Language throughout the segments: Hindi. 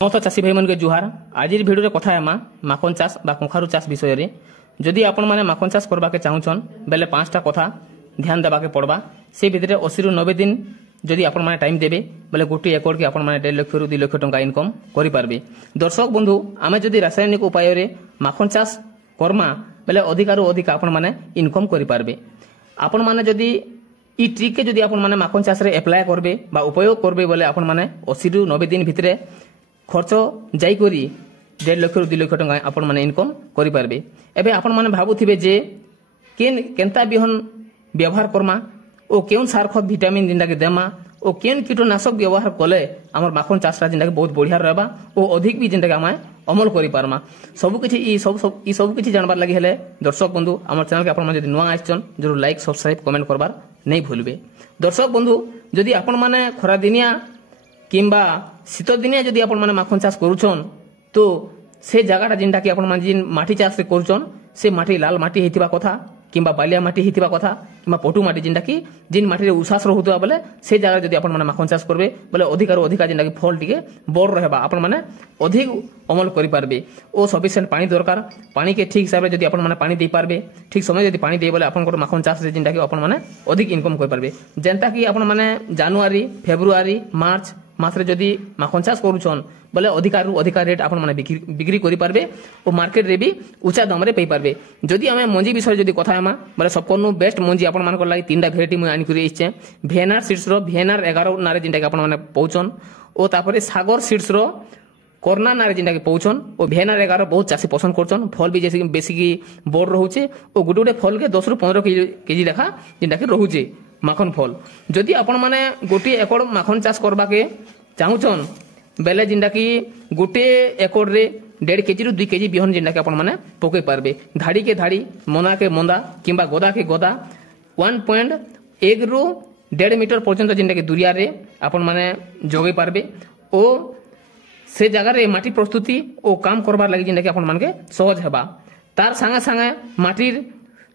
समस्त चाषी भाई मन के जुहार। आज भिडियो कथा है माखन चाष बा कखारू चाष विषय रे। जदि आपण माने माखन चाष करबा के चाहुछन बेले 5टा कथा ध्यान देबा के पड़बा। से भितरे 80 रु 90 दिन जदि आपण माने टाइम देबे बेले गोटी एकड़ के आपण माने 1.5 लाख रु 2 लाख टंका इनकम करि पारबे। दर्शक बंधु आमे जदि रासायनिक उपाय रे माखन चाष करमा बेले अधिकारु अधिक आपण माने इनकम करि पारबे। आपण माने जदि ई ट्रिक के जदि आपण माने माखन चाष रे अप्लाई करबे बा उपयोग करबे बोले आपण माने 80 रु 90 दिन भितरे खर्च जाई करी 1.5 लाख रु 2 लाख टंका आपण माने इनकम करि पारबे। एबे आपण माने भाबुथिबे जे केनता बिहन व्यवहार करमा ओ केउन सार खत विटामिन जिंदा के देमा ओ केन कीटनाशक व्यवहार कले हमर माखन चाषरा जिंदा के बहुत बढ़िया रहबा ओ अधिक भी जिंदा के हम अमल करि पारमा। सब किछि जानबार लागि हेले दर्शक बंधु हमर चैनल के आपण माने जदि नुवा आइछन जरूर लाइक सब्सक्राइब कमेंट करबार नहीं भूलबे। दर्शक बंधु जदि आपण माने खरा दिनिया किंबा शीत दिनिया जदि आपण माने माखन चाष करूछन तो से जगहटा जिनटा कि आपण माने जिन माटी चाष करूछन से माटी लाल माटी हेतिबा कथा किंबा बालिया माटी हेतिबा कथा किंबा पटु माटी जिनटा कि जिन माटी रे उसास रहउतबा बोले से जगह जदि आपण माने माखन चाष करबे बोले अधिकार अधिक जिनटा कि फल टिके बड़ रहबा आपण माने अधिक अमल करि पारबे। ओ सफिशिएंट पानी दरकार पानी के ठीक हिसाब रे जदि आपण माने पानी दे पारबे ठीक समय जदि पानी दे बोले आपण को माखन चाष रे जिनटा कि आपण माने अधिक इनकम करि पारबे। जेंता कि आपण माने जनवरी फेब्रुआरी मार्च मास रे जदि माखन चाष करूछन बोले अधिकार रेट आपण माने बिक्री करि पारबे और मार्केट रे भी ऊंचा दाम रे पई पारबे। जदि हमें मंजी विषय जदि कथा हमा बोले सबकोनु बेस्ट मंजी आपण मान को लागि 3टा भेराइटी मु आनि करि इछे VNR सीड्स रो VNR 11 नारे जिनटा कि आपण माने पौचन ओ तापरे सागर सीड्स रो कोरोना नारे जिनटा कि पौचन ओ VNR 11 बहुत चासी पसंद करचन फल भी जैसे बेसी की बोर रहउचे ओ गुटे फल के 10 रु 15 केजी लेखा जिनटा कि रहउचे माखन फल। जदि आपण माने गोटी एकड़ माखन चाष करबा के चाहुचन बेले जिनटा कि गोटे एकड़ रे 1.5 केजी रु 2 केजी बिहन जिनटा कि आपण माने पके पारबे। धाड़ी के धाड़ी मोना के मोंदा किंबा गोदा के गोदा 1.1 रु 1.5 मीटर पर्यंत जिनटा कि दुरिया रे आपण माने जोगे पारबे ओ से जगह रे माटी प्रस्तुति ओ काम करबार लागि जिनटा कि आपण माने के सहज हेबा। तार संगे संगे माटीर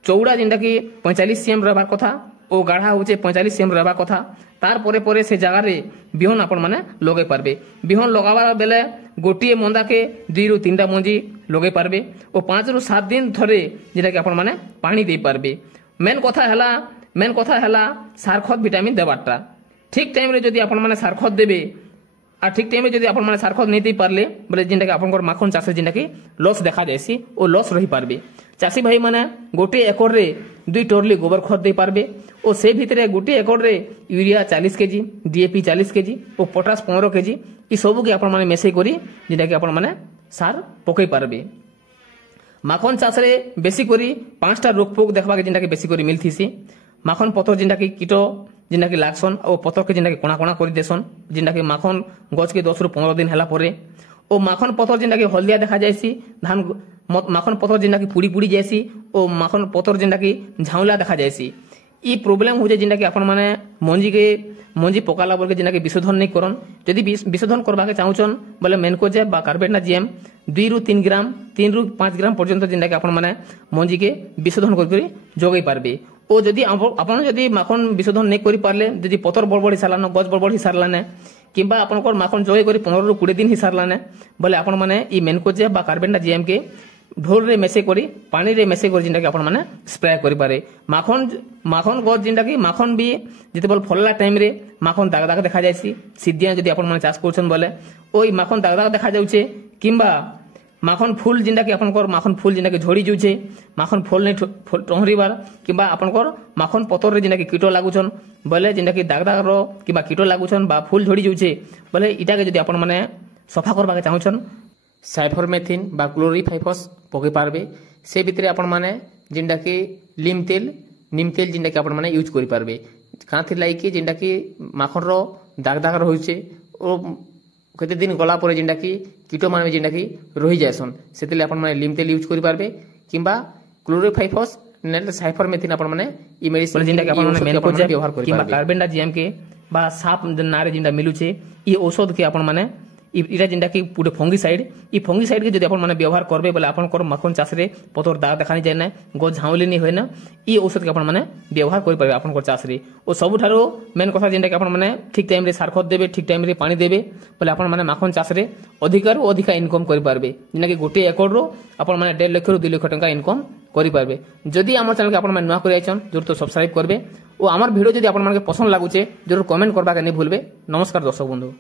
चौड़ा जिनटा कि 45 cm रहबार कथा ओ गाढ़ा होचे 45 cm रहबा कथा। तार परे परे से जगह रे बिहन आपण माने लगे पारबे। बिहन लगावा बेले गोटिए मंदा के 2 रु 3टा मंजी लगे पारबे ओ 5 रु 7 दिन थरे जेटा कि आपण माने पानी दे पारबे। मेन कथा हला सार खत विटामिन देबाटा ठीक टाइम रे जदि आपण माने सार खत देबे आ ठीक टाइम रे जदि आपण माने सार खत नै दे पारले बोले जेंटा कि आपनकर माखन चाष जेंटा कि लॉस देखा जायसी ओ लॉस रही पारबे। चाषी भाई माने गोटे एकड़ रे 2 टोरली गोबर खत दे पारबे ओ से भितरे गोटे एकड़ रे यूरिया 40 केजी DAP 40 केजी ओ पोटास 15 केजी ई सब के आपण माने मेसै करी जेंटा कि आपण माने सार पकै पारबे। माखन चाष रे बेसी करी 5टा रोग पोक देखबा के जेंटा कि बेसी करी मिलथिसी। माखन पतर जेंटा कि कीट जेंटा कि लागसन ओ पतर के जेंटा कि कोना कोना करी देसन जेंटा कि माखन गछ के 10 रु 15 दिन हला परे ओ माखन पतर जेंटा कि हल्दिया देखा जायसी धान माखन पतर जेंटा कि पुड़ी पुड़ी जायसी ओ माखन पतर जेंटा कि झाउला देखा जायसी। ई प्रॉब्लम हो जाय जेंटा कि आपण माने मंजी पकाला बोल के जेंटा कि विशोधन नहीं करन। जदि विशोधन करबा के चाहुचन बोले मेनकोजेब बा कार्बेटनाजियम 2 रु 3 ग्राम 3 रु 5 ग्राम पर्यंत जेंटा कि आपण माने मंजी के विशोधन करके जोगै पारबे। ओ जदि आपण जदि माखन विशोधन नहीं करि पारले जदि पतर बड़बड़ हिसारलाने गज बड़बड़ हिसारलाने किंबा आपनकर माखन जोगै करी 15 रु 20 दिन हिसारलाने बोले आपण माने ई मेनकोजेब बा कार्बेटनाजियम के ढोल रे मेसे करी पानी रे मेसे करी जिंदा कि आपण माने स्प्रे करि पारे। माखन गज जिंदा कि माखन भी जते बोल फलला टाइम रे माखन दाग दाग देखा जायसी सिद्धिया जदि आपण माने चाष करछन बोले ओई माखन दाग दाग देखा जाउचे किंबा माखन फूल जिंदा कि आपनकर माखन फूल जिंदा कि झड़ी जाउचे माखन फूल नै टहरीबार किंबा आपनकर माखन पतर रे जिंदा कि कीट लागुछन बोले जिंदा कि दाग दाग रो किंबा कीट लागुछन बा फूल झड़ी जाउचे बोले इटा के जदि आपण माने सफा करबा के चाहुछन साइफरमेथिन बा क्लोरीफाइफस पके पारबे। से भितरे आपण माने जिंदा कि नीम तेल जिंदा कि आपण माने यूज करि पारबे। कांथि लाइ कि जिंदा कि माखन रो दाग दाग रहउचे ओ कते दिन गला परे जिंदा कि कीट माने जिंदा कि रहि जायसन सेतले आपण माने नीम तेल यूज करि पारबे किंबा क्लोरीफाइफस नेल साइफरमेथिन आपण माने ई मेडिसिन जिंदा कि आपण माने मेनकोजेब व्यवहार करि पारबे किंबा कार्बेटनाजियम के बा साप नारे जिंदा मिलुचे ई औषध के आपण माने इटा जेनटा कि गोटे फंगिसाइड इ फंगिसाइड के जदि आपण माने व्यवहार करबे बोले आपनकर माखन चाष रे पतर दाग देखानी जाय ना गो झाउली नहीं होय ना इ औषध के आपण माने व्यवहार कर पारे आपनकर चाष रे ओ सबुठारो मेन कथा जेनटा कि आपण माने ठीक टाइम रे सार खत देबे ठीक टाइम रे पानी देबे बोले आपण माने माखन चाष रे अधिकरु अधिका इनकम कर पारबे जेना कि गोटे एकड़ रो आपण माने 1.5 लाख रु 2 लाख टका इनकम करि पारबे जदि हमर चैनल के आपण माने नुआ करि आइछन जरूर तो सब्सक्राइब करबे और हमर वीडियो जदि आपण माने पसंद लागुचे जरूर कमेंट करबा के नहीं भूलबे। नमस्कार दर्शक बंधु।